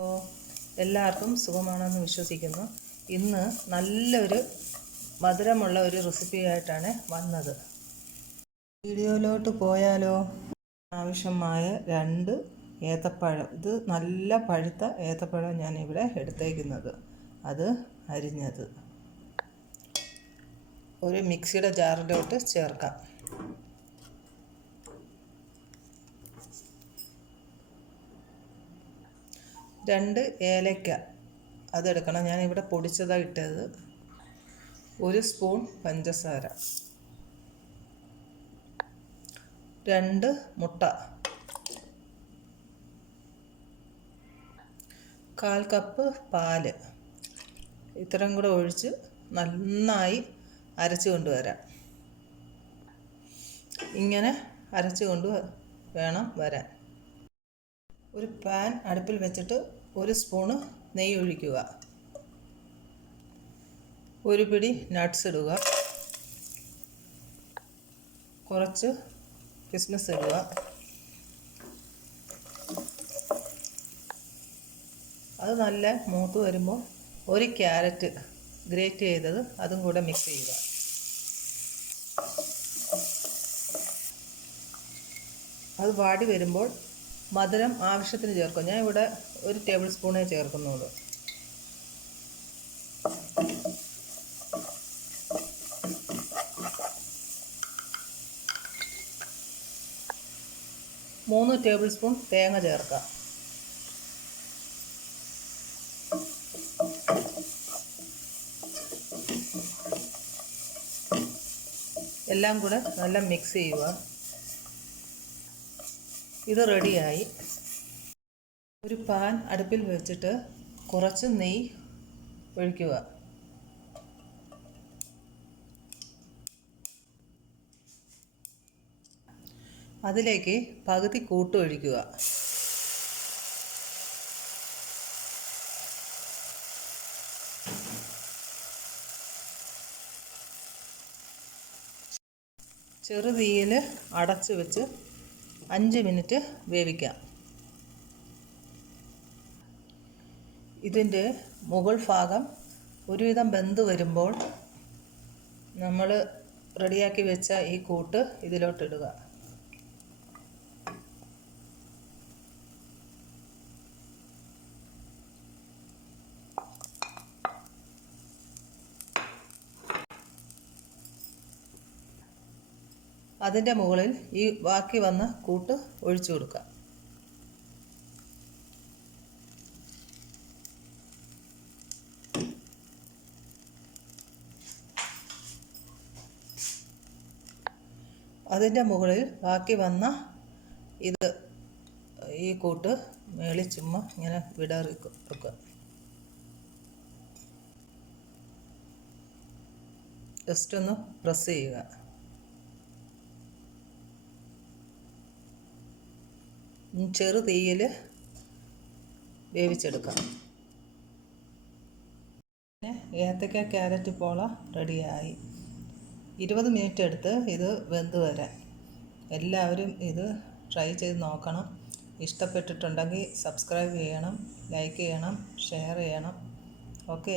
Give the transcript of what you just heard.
അപ്പോൾ എല്ലാവർക്കും സുഖമാണെന്ന് വിശ്വസിക്കുന്നു. ഇന്ന് നല്ലൊരു മധുരമുള്ള ഒരു റെസിപ്പിയായിട്ടാണ് വന്നത്. വീഡിയോയിലോട്ട് പോയാലോ? ആവശ്യമായ രണ്ട് ഏത്തപ്പഴം. ഇത് നല്ല പഴുത്ത ഏത്തപ്പഴം ഞാനിവിടെ എടുത്തേക്കുന്നത്. അത് അരിഞ്ഞത്. ഒരു മിക്സിയുടെ ജാറിലോട്ട് ചേർക്കാം. രണ്ട് ഏലക്ക. അതെടുക്കണം. ഞാനിവിടെ പൊടിച്ചതാണ് ഇട്ടത്. ഒരു സ്പൂൺ പഞ്ചസാര. രണ്ട് മുട്ട. കാൽ കപ്പ് പാൽ. ഇത്രയും കൂടെ ഒഴിച്ച് നന്നായി അരച്ച് കൊണ്ടുവരാം. ഇങ്ങനെ അരച്ച് കൊണ്ട് വേണം വരാൻ. ഒരു പാൻ അടുപ്പിൽ വെച്ചിട്ട് ഒരു സ്പൂണ് നെയ്യ് ഒഴിക്കുക. ഒരു പിടി നട്ട്സ് ഇടുക. കുറച്ച് കിസ്മിസ് ഇടുക. അത് നല്ല മൂത്ത് വരുമ്പോൾ ഒരു ക്യാരറ്റ് ഗ്രേറ്റ് ചെയ്തത് അതും കൂടെ മിക്സ് ചെയ്യുക. അത് വാടി വരുമ്പോൾ മധുരം ആവശ്യത്തിന് ചേർക്കും. ഞാൻ ഇവിടെ ഒരു ടേബിൾ സ്പൂണേ ചേർക്കുന്നുള്ളൂ. മൂന്ന് ടേബിൾ സ്പൂൺ തേങ്ങ ചേർക്കാം. എല്ലാം കൂടെ നല്ല മിക്സ് ചെയ്യുക. ഇത് റെഡിയായി. ഒരു പാൻ അടുപ്പിൽ വെച്ചിട്ട് കുറച്ച് നെയ്യ് ഒഴിക്കുക. അതിലേക്ക് പകുതി കൂട്ട് ഒഴിക്കുക. ചെറുതീയിൽ അടച്ചു വെച്ച് അഞ്ച് മിനിറ്റ് വേവിക്കാം. ഇതിന്റെ മുകൾ ഭാഗം ഒരുവിധം ബന്ദ് വരുമ്പോൾ നമ്മൾ റെഡിയാക്കി വെച്ച ഈ കൂട്ട് ഇതിലോട്ടിടുക. അതിന്റെ മുകളിൽ ഈ ബാക്കി വന്ന കൂട്ട് ഒഴിച്ചു കൊടുക്കുക അതിന്റെ മുകളിൽ ബാക്കി വന്ന ഇത് ഈ കൂട്ട് മേളി ചുമ്മാ ഇങ്ങനെ വിടാറി വെക്കുക ജസ്റ്റ് ഒന്ന് പ്രസ് ചെയ്യുക. ചെറു തീയിൽ വേവിച്ചെടുക്കാം. പിന്നെ ഏത്തക്ക ക്യാരറ്റ് പോള റെഡിയായി. ഇരുപത് മിനിറ്റ് എടുത്ത് ഇത് വെന്ത് വരാൻ എല്ലാവരും ഇത് ട്രൈ ചെയ്ത് നോക്കണം. ഇഷ്ടപ്പെട്ടിട്ടുണ്ടെങ്കിൽ സബ്സ്ക്രൈബ് ചെയ്യണം ലൈക്ക് ചെയ്യണം ഷെയർ ചെയ്യണം. ഓക്കെ.